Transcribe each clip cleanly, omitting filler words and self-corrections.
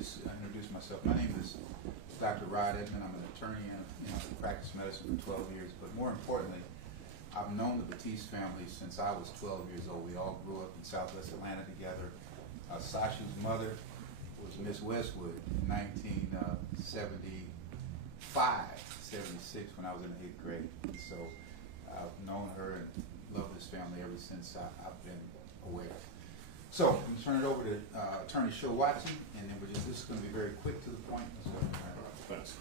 just introduce myself. My name is Dr. Rod Edmond. I'm an attorney and practiced medicine for 12 years. But more importantly, I've known the Batiste family since I was 12 years old. We all grew up in Southwest Atlanta together. Sasha's mother was Miss Westwood in 1975, 76 when I was in the 8th grade. And so I've known her and loved this family ever since I've been aware. So I'm going to turn it over to Attorney Sho Watson, and then this is going to be very quick to the point. Thanks.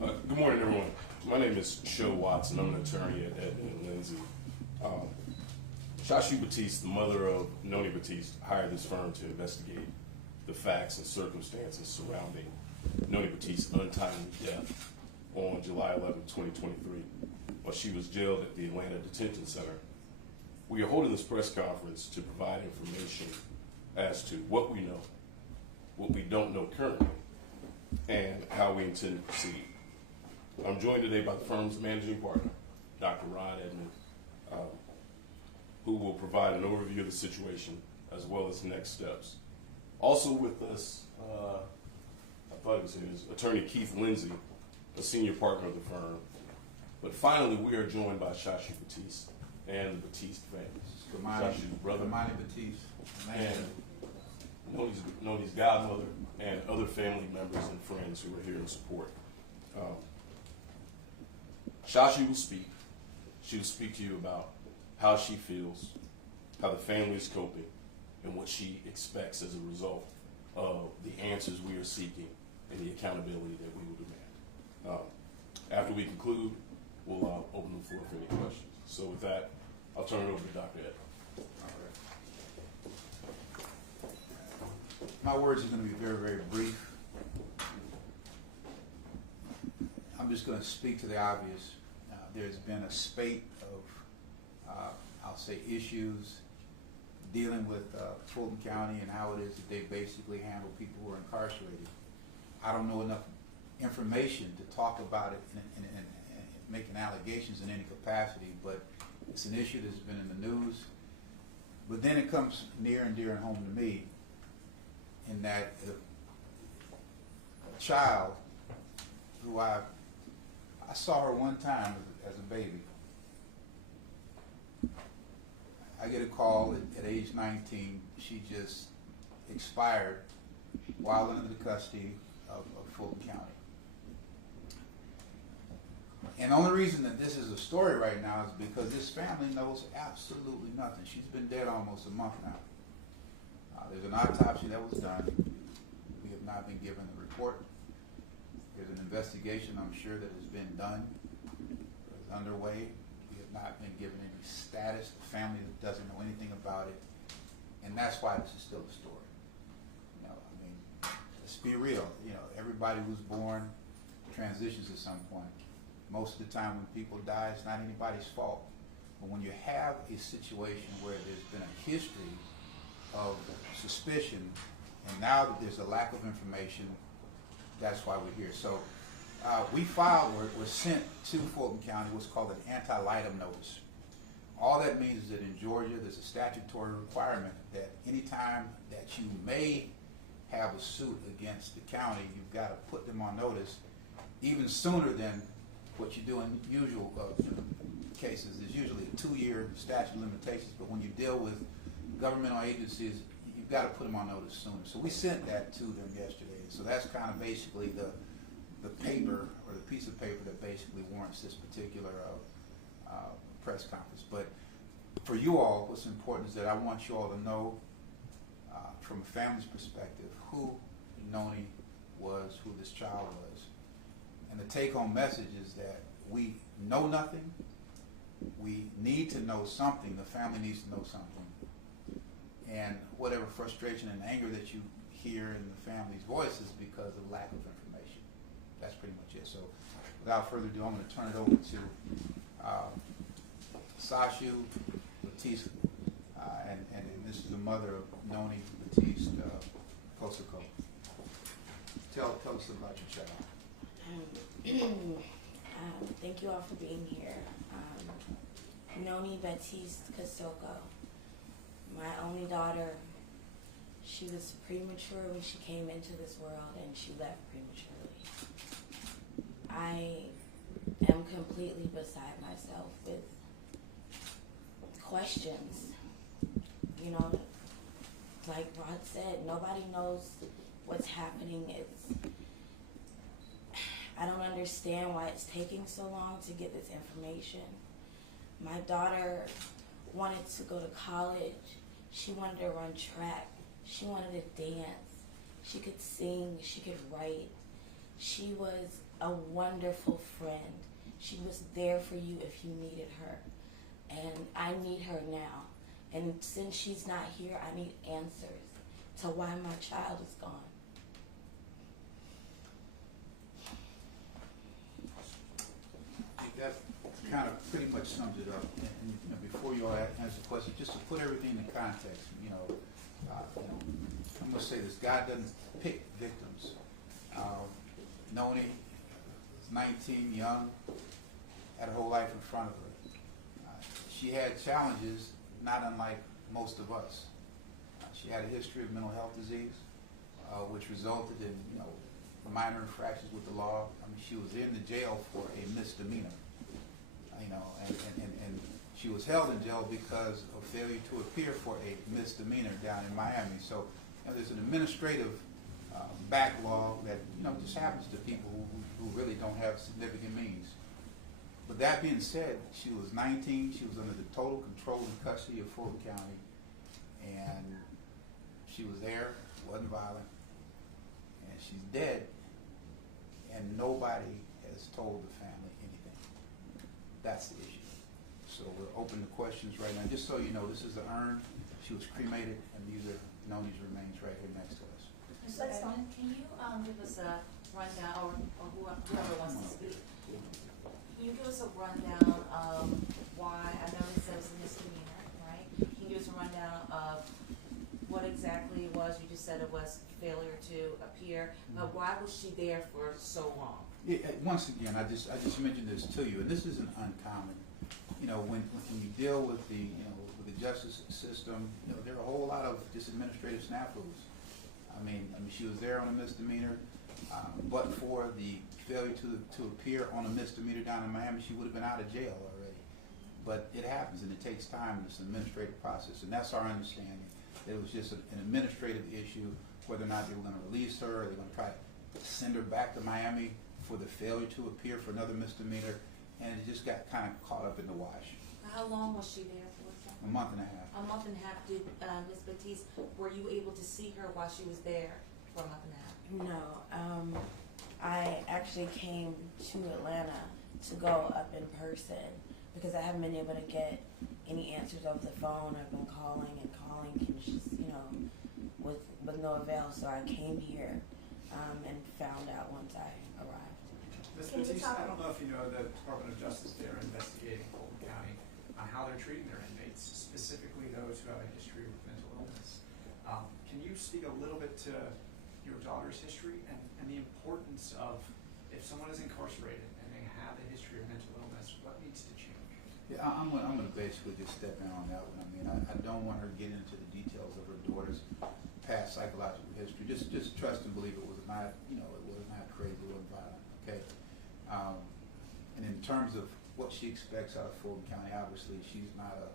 Good morning, everyone. My name is Sho Watson. I'm an attorney at Edmond & Lindsay. Shashu Batiste, the mother of Noni Batiste, hired this firm to investigate the facts and circumstances surrounding Noni Batiste's untimely death on July 11, 2023, while she was jailed at the Atlanta Detention Center. We are holding this press conference to provide information as to what we know, what we don't know currently, and how we intend to proceed. I'm joined today by the firm's managing partner, Dr. Rod Edmond, who will provide an overview of the situation as well as next steps. Also with us, I thought it was his, Attorney Keith Lindsay, a senior partner of the firm. But finally, we are joined by Shashu Batiste and the Batiste family. Shashu's brother, Batiste, and Noni's godmother, and other family members and friends who are here in support. Shashu will speak. She will speak to you about how she feels, how the family is coping, and what she expects as a result of the answers we are seeking and the accountability that we will demand. After we conclude, we'll open the floor for any questions. So with that, I'll turn it over to Dr. Ed. My words are going to be very, very brief. I'm just going to speak to the obvious. There's been a spate of, I'll say, issues dealing with Fulton County and how it is that they basically handle people who are incarcerated. I don't know enough information to talk about it and making allegations in any capacity, but it's an issue that's been in the news. But then it comes near and dear and home to me in that a child who I saw her one time as a baby. I get a call at age 19. She just expired while under the custody of Fulton County. And the only reason that this is a story right now is because this family knows absolutely nothing. She's been dead almost a month now. There's an autopsy that was done. We have not been given the report. There's an investigation, I'm sure, that has been done. It's underway. We have not been given any status. The family doesn't know anything about it. And that's why this is still a story. You know, I mean, let's be real. You know, everybody who's born transitions at some point. Most of the time when people die, it's not anybody's fault. But when you have a situation where there's been a history of suspicion, and now that there's a lack of information, that's why we're here. So we filed, we're sent to Fulton County what's called an anti-litem notice. All that means is that in Georgia, there's a statutory requirement that anytime that you may have a suit against the county, you've got to put them on notice even sooner than what you do in usual cases. There's usually a 2-year statute of limitations, but when you deal with governmental agencies, you've got to put them on notice sooner. So we sent that to them yesterday. So that's kind of basically the paper or the piece of paper that basically warrants this particular press conference. But for you all, what's important is that I want you all to know from a family's perspective who Noni was, who this child was. And the take-home message is that we know nothing. We need to know something. The family needs to know something. And whatever frustration and anger that you hear in the family's voice is because of lack of information. That's pretty much it. So without further ado, I'm going to turn it over to Shashu Batiste, and this is the mother of Noni Batiste Kosoko. Tell us about your child. Thank you all for being here. Noni Batiste Kosoko, my only daughter. She was premature when she came into this world, and she left prematurely. I am completely beside myself with questions. You know, like Rod said, nobody knows what's happening. I don't understand why it's taking so long to get this information. My daughter wanted to go to college. She wanted to run track. She wanted to dance. She could sing. She could write. She was a wonderful friend. She was there for you if you needed her. And I need her now. And since she's not here, I need answers to why my child is gone. That kind of pretty much sums it up. And you know, before you all answer the question, just to put everything in context, I'm going to say this: God doesn't pick victims. Noni was 19, young, had a whole life in front of her. She had challenges, not unlike most of us. She had a history of mental health disease, which resulted in minor infractions with the law. I mean, she was in the jail for a misdemeanor. And she was held in jail because of failure to appear for a misdemeanor down in Miami. So there's an administrative backlog that just happens to people who really don't have significant means. But that being said, she was 19. She was under the total control and custody of Fulton County, and she was there, wasn't violent, and she's dead, and nobody has told the family anything. That's the issue. So we're open to questions right now. Just so you know, this is the urn. She was cremated, and these are Noni's remains right here next to us. Ms. Fulton, can you give us a rundown, or whoever wants to speak? Can you give us a rundown of why, I know it says misdemeanor, right? Can you give us a rundown of what exactly it was? You just said it was failure to appear, but why was she there for so long? Yeah, once again, I just mentioned this to you, and this isn't uncommon. When you deal with the with the justice system, there are a whole lot of just administrative snafus. I mean, she was there on a misdemeanor, but for the failure to appear on a misdemeanor down in Miami, she would have been out of jail already. But it happens, and it takes time. It's an administrative process, and that's our understanding. It was just an administrative issue, whether or not they were going to release her, or they were going to try to send her back to Miami for the failure to appear for another misdemeanor, and it just got kind of caught up in the wash. How long was she there for? A month and a half. A month and a half. Did Ms. Batiste, were you able to see her while she was there for a month and a half? No, I actually came to Atlanta to go up in person because I haven't been able to get any answers over the phone. I've been calling and just, with no avail. So I came here and found out once I arrived. Ms. Batiste, I don't know if you know the Department of Justice, they're investigating Fulton County on how they're treating their inmates, specifically those who have a history with mental illness. Can you speak a little bit to your daughter's history and the importance of, if someone is incarcerated and they have a history of mental illness, what needs to change? Yeah, I'm going to basically just step in on that one. I mean, I don't want her to get into the details of her daughter's past psychological history. Just trust and believe it was not, it was not crazy or violent. Okay. And in terms of what she expects out of Fulton County, obviously she's not a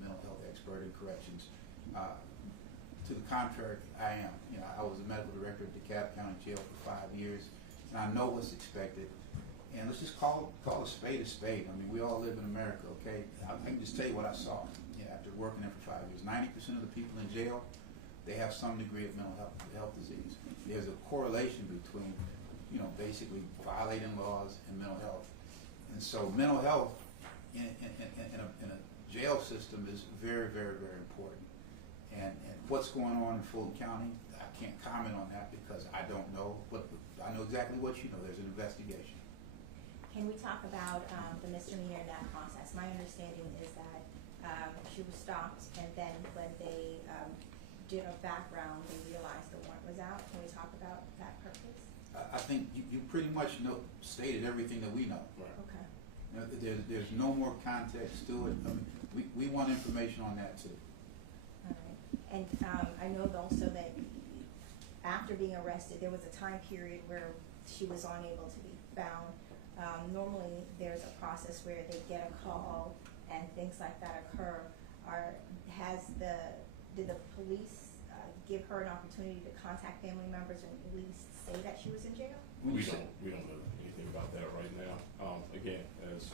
mental health expert in corrections. To the contrary, I am. I was a medical director at DeKalb County Jail for 5 years, and I know what's expected. And let's just call a spade a spade. I mean, we all live in America, okay? I can just tell you what I saw after working there for 5 years. 90% of the people in jail, they have some degree of mental health disease. There's a correlation between, basically violating laws and mental health. And so mental health in a jail system is very, very, very important. And what's going on in Fulton County, I can't comment on that because I don't know. But I know exactly what you know. There's an investigation. Can we talk about the misdemeanor in that process? My understanding is that she was stopped, and then when they did a background, they realized the warrant was out. Can we talk about that purpose? I think you pretty much stated everything that we know. Right. Okay. There's no more context to it. I mean, we want information on that too. All right. And I know also that after being arrested, there was a time period where she was unable to be found. Normally, there's a process where they get a call and things like that occur. Did the police give her an opportunity to contact family members and at least say that she was in jail? We don't know anything about that right now. Again, as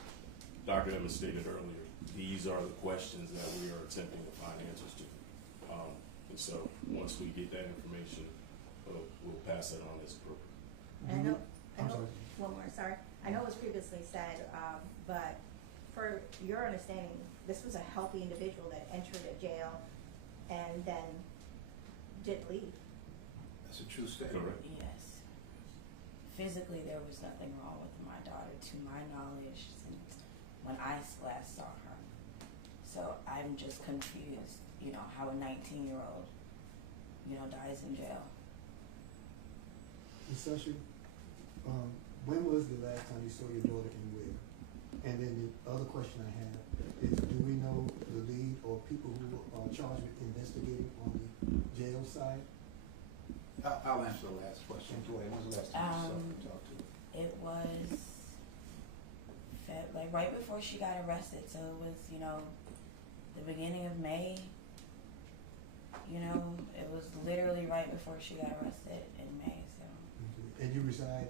Dr. Evans stated earlier, these are the questions that we are attempting to find answers to. And so once we get that information, we'll pass that on as appropriate. And I know, I'm sorry. one more, sorry. I know it was previously said, but for your understanding, this was a healthy individual that entered a jail and then didn't leave. That's a true statement. Correct. Yes. Physically, there was nothing wrong with my daughter, to my knowledge, since when I last saw her. So I'm just confused, you know, how a 19-year-old, you know, dies in jail. Ms. Usher, when was the last time you saw your daughter and where? And then the other question I have is, do we know the lead or people who are charged with investigating on the jail side? I'll answer the last question. Joy, when's the last time you talked to her? It was like right before she got arrested, so it was, you know, the beginning of May. You know, it was literally right before she got arrested in May. So Okay. And you reside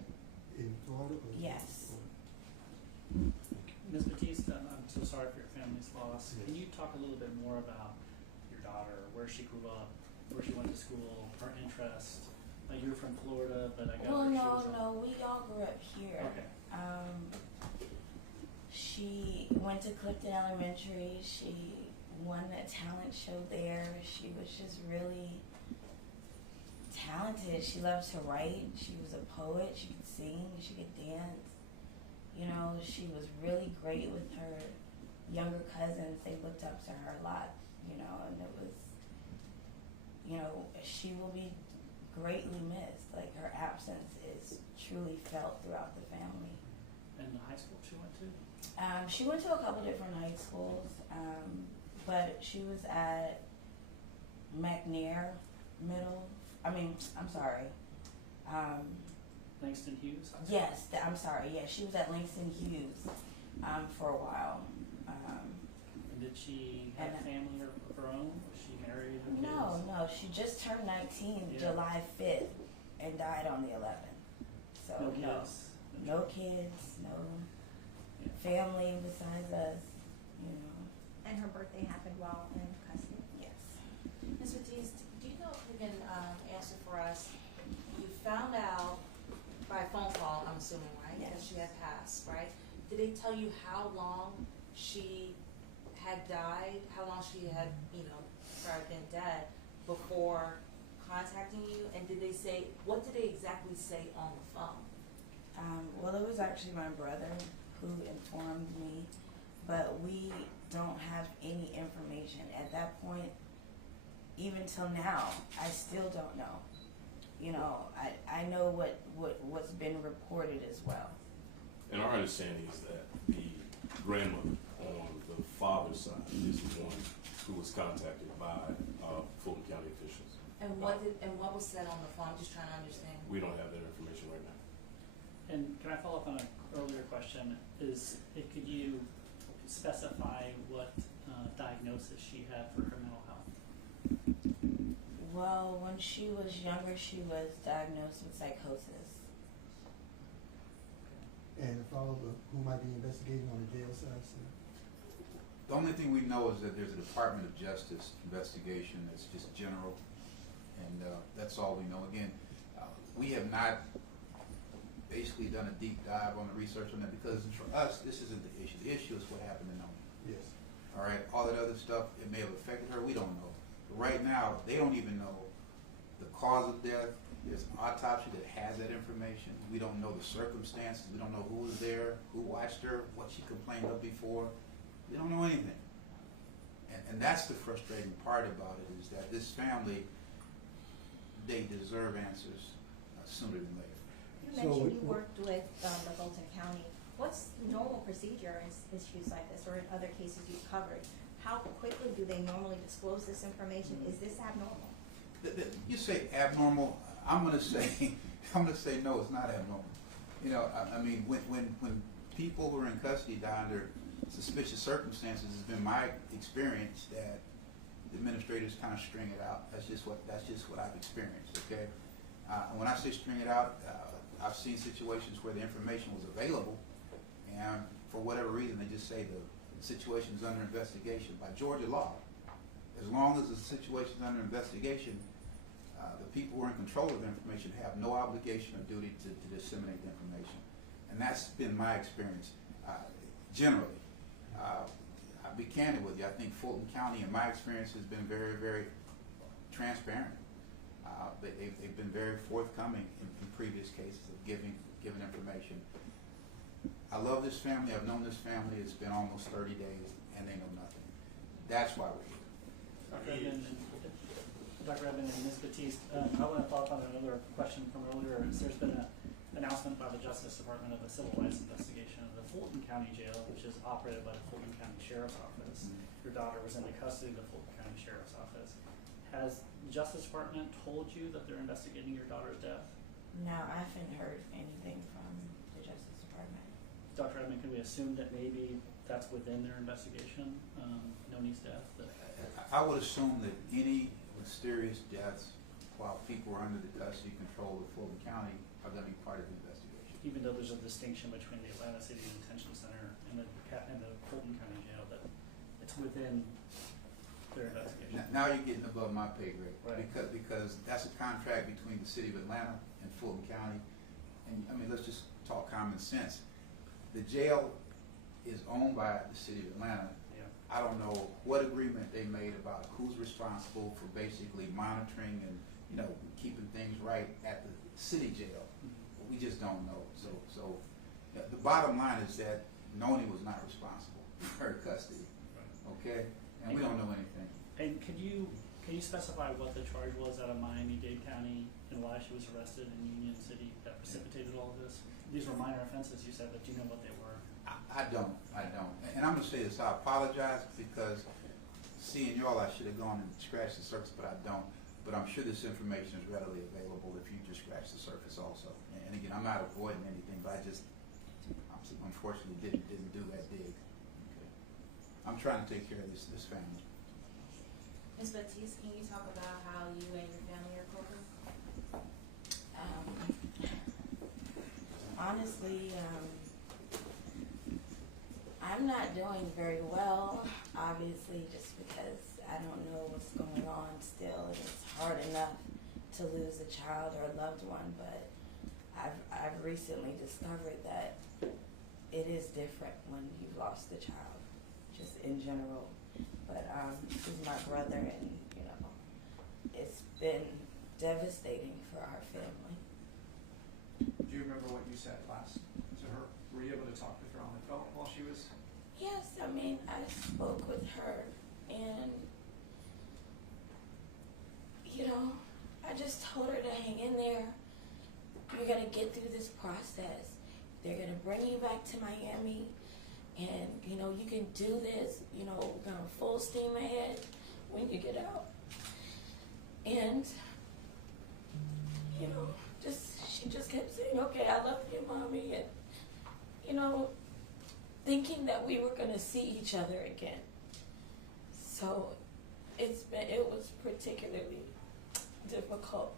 in Florida? Or yes. Ms. Batista, I'm so sorry for your family's loss. Yes. Can you talk a little bit more about your daughter, where she grew up, where she went to school, her interests? You're from Florida, but I got Well, where she no, was no, we all grew up here. Okay. She went to Clifton Elementary. She won a talent show there. She was just really talented. She loved to write. She was a poet. She could sing. She could dance. You know, she was really great with her younger cousins. They looked up to her a lot, you know, and it was, you know, she will be greatly missed. Like, her absence is truly felt throughout the family. And the high school she went to? She went to a couple different high schools, but she was at McNair Middle. I'm sorry. Langston Hughes? Yes, I'm sorry. Yeah, she was at Langston Hughes for a while. And did she have and- family of her own? Was she married? Or No, kids? no, she just turned 19 Yeah. July 5th and died on the 11th. So No kids? no kids, no Yeah. family besides us, you know. And her birthday happened while in custody. Yes. Ms. Batiste, do you know if you can answer for us? You found out by phone call, I'm assuming, right? Yes. That she had passed, right? Did they tell you how long she had died, how long she had, you know, prior been dead before contacting you? And did they say, what did they exactly say on the phone? Well, it was actually my brother who informed me, but we don't have any information at that point. Even till now, I still don't know. You know, I know what's been reported as well. And our understanding is that the grandmother on the father's side is the one who was contacted by Fulton County officials. And what was said on the phone? I'm just trying to understand. We don't have that information right now. And can I follow up on an earlier question? Could you specify what diagnosis she had for her mental health? Well, when she was younger, she was diagnosed with psychosis. And follow who might be investigating on the jail side, sir? The only thing we know is that there's a Department of Justice investigation that's just general, and that's all we know. Again, we have not basically done a deep dive on the research on that, because for us, this isn't the issue. The issue is what happened to Noni. Yes. All right, all that other stuff, it may have affected her, we don't know. But right now, they don't even know the cause of death. There's an autopsy that has that information. We don't know the circumstances. We don't know who was there, who watched her, what she complained of before. We don't know anything. And that's the frustrating part about it, is that this family, they deserve answers sooner than later. You So mentioned you what- worked with the Fulton County. What's normal procedure in issues like this, or in other cases you've covered? How quickly do they normally disclose this information? Is this abnormal? You say abnormal, I'm gonna say, I'm gonna say no, it's not abnormal. You know, I mean, when people who are in custody die under suspicious circumstances, it's been my experience that the administrators kind of string it out. That's just what I've experienced, okay? And when I say string it out, I've seen situations where the information was available, and for whatever reason, they just say the situation is under investigation. By Georgia law, as long as the situation is under investigation, the people who are in control of the information have no obligation or duty to disseminate the information. And that's been my experience, generally. I'll be candid with you. I think Fulton County, in my experience, has been very, very transparent. They've been very forthcoming in previous cases of giving information. I love this family. I've known this family. It's been almost 30 days, and they know nothing. That's why we're here. Dr. Edmond and Ms. Batiste, I want to follow up on another question from earlier. There's been an announcement by the Justice Department of a civil rights investigation of the Fulton County Jail, which is operated by the Fulton County Sheriff's Office. Your daughter was in the custody of the Fulton County Sheriff's Office. Has the Justice Department told you that they're investigating your daughter's death? No, I haven't heard anything from the Justice Department. Dr. Edmond, can we assume that maybe that's within their investigation, Noni's death? I would assume that any mysterious deaths while people are under the custody control of Fulton County are going to be part of the investigation. Even though there's a distinction between the Atlanta City Detention Center and the Fulton County Jail, that it's within their investigation. Now you're getting above my pay grade, Right. because that's a contract between the city of Atlanta and Fulton County. And I mean, let's just talk common sense. The jail is owned by the city of Atlanta. Yeah. I don't know what agreement they made about who's responsible for basically monitoring and, you know, keeping things right at the city jail. Mm-hmm. We just don't know. So the bottom line is that Noni was not responsible for her custody. Okay? And we don't know anything. And can you specify what the charge was out of Miami-Dade County and why she was arrested in Union City that precipitated all of this? These were minor offenses, you said, but do you know what they were? I don't. And I'm going to say this, I apologize, because seeing y'all, I should have gone and scratched the surface, but I don't. But I'm sure this information is readily available if you just scratch the surface also. And again, I'm not avoiding anything, but I just unfortunately didn't do that dig. Okay. I'm trying to take care of this family. Ms. Batiste, can you talk about how you and your family are coping? Honestly, I'm not doing very well, obviously, just because I don't know what's going on still. It's hard enough to lose a child or a loved one, but I've recently discovered that it is different when you've lost a child, just in general. But he's my brother, and you know, it's been devastating for our family. Do you remember what you said last to her? Were you able to talk with her on the phone while she was? Yes, I mean, I spoke with her, and you know, I just told her to hang in there. You're gonna get through this process. They're gonna bring you back to Miami, and you know, you can do this. You know, we're gonna full steam ahead when you get out. And you know, she just kept saying, "Okay, I love you, Mommy," and you know, thinking that we were gonna see each other again. So it was particularly difficult.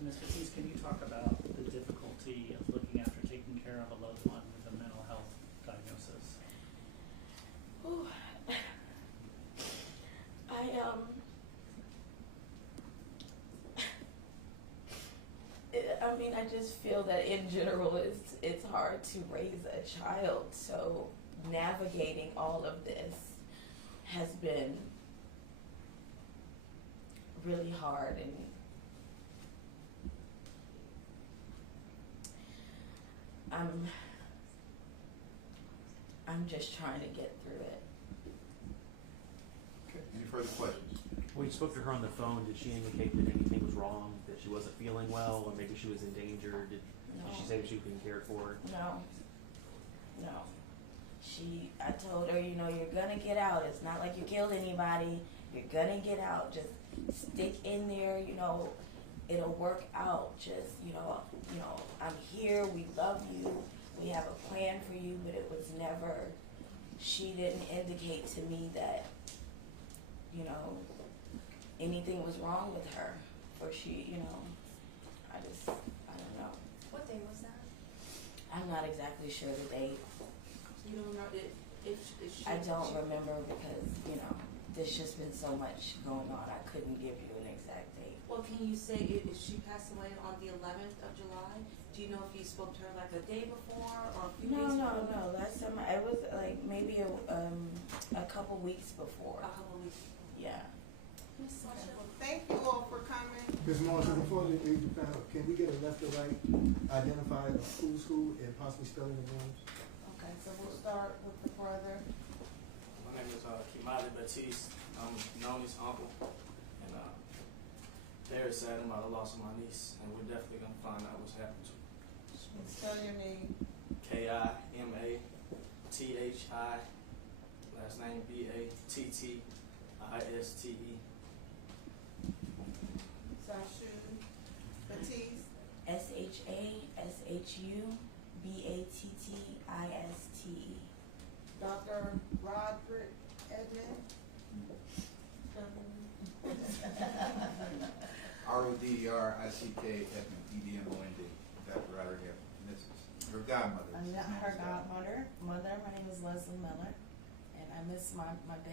Ms. Batiste, can you talk about the difficulty of looking after taking care of a loved one with a mental health diagnosis? Ooh. I mean, I just feel that in general it's hard to raise a child, so navigating all of this has been really hard, and I'm just trying to get through it. Okay. Any further questions? When you spoke to her on the phone, did she indicate that anything was wrong, that she wasn't feeling well, or maybe she was in danger? Did No. she say that she was being cared for? No. I told her, you know, you're gonna get out. It's not like you killed anybody. You're gonna get out. Just stick in there, you know, it'll work out. Just, you know, I'm here, we love you, we have a plan for you, but it was never, she didn't indicate to me that, you know, anything was wrong with her. Or she, you know, I don't know. What day was that? I'm not exactly sure the date. You don't know if she. I don't remember because, you know, there's just been so much going on. I couldn't give you an exact date. Well, can you say if she passed away on the 11th of July? Do you know if you spoke to her like a day before or a few days before? No. Last time it was like maybe a couple weeks before. A couple weeks. Yeah. Thank you all for coming. Ms. Marshall, before we leave the panel, can we get a left or right, identify who's who and possibly spelling the names? Okay, so we'll start with the brother. My name is Kimali Batiste. I'm Noni's uncle, and very sad about the loss of my niece, and we're definitely gonna find out what's happened to her. Spell your name. Kimathi, last name Battiste. Sashu Batiste. SHASHUBATTISTE. Dr. Roderick Edmond. RODERICK Edmund, EDMOND. Dr. Roderick Edmund. And this is her godmother. I'm not her godmother. My name is Leslie Miller, and I miss my baby.